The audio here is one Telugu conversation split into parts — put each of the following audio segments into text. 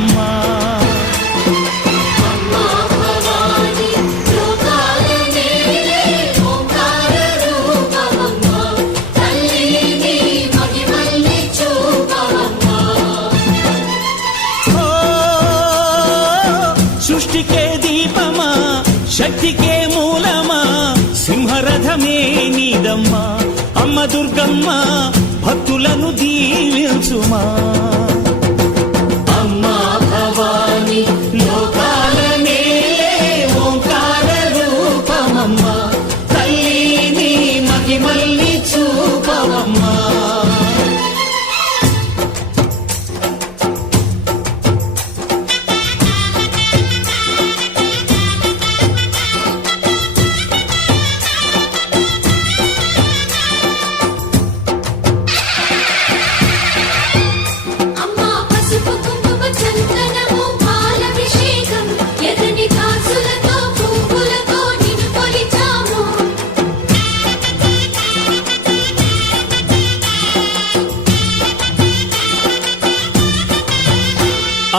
రూపమమ్మా. సృష్టికే దీపమా, శక్తికే మూలమా, సింహరథమే నీదమ్మా. అమ్మ దుర్గమ్మ భక్తులను దీవించుమా. అమ్మా భవాని లోకాల నేలే ఓంకార రూపమమ్మా. తల్లిని మహిమల్ని చూపవమ్మా.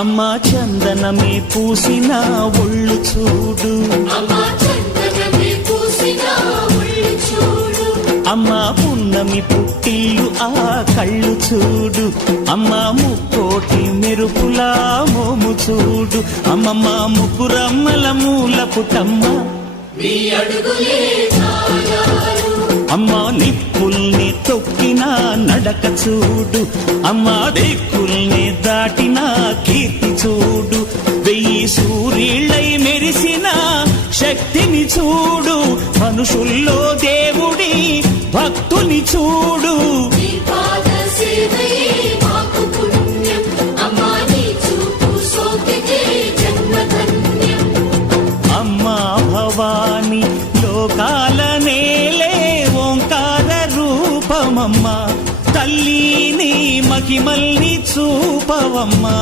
అమ్మా చందనమే పూసిన ఒళ్ళు చూడు, అమ్మా పున్నమి పుట్టిల్లు ఆ కళ్ళు చూడు, అమ్మా ముక్కోటి మెరుపులా మోము చూడు. అమ్మమ్మ ముగ్గురమ్మల మూల పుటమ్మ, అమ్మా నిప్పుల్ని తొక్కిన నడక చూడు, అమ్మా దిక్కుల్ని దాటిన కీర్తి చూడు. 1000 సూర్యుళ్ళై మెరిసిన శక్తిని చూడు, మనుషుల్లో దేవుడి భక్తుని చూడు. అమ్మా భవాని లోకాల నేలే ఓంకార రూపమమ్మా. తల్లిని మహిమల్ని చూపవమ్మా.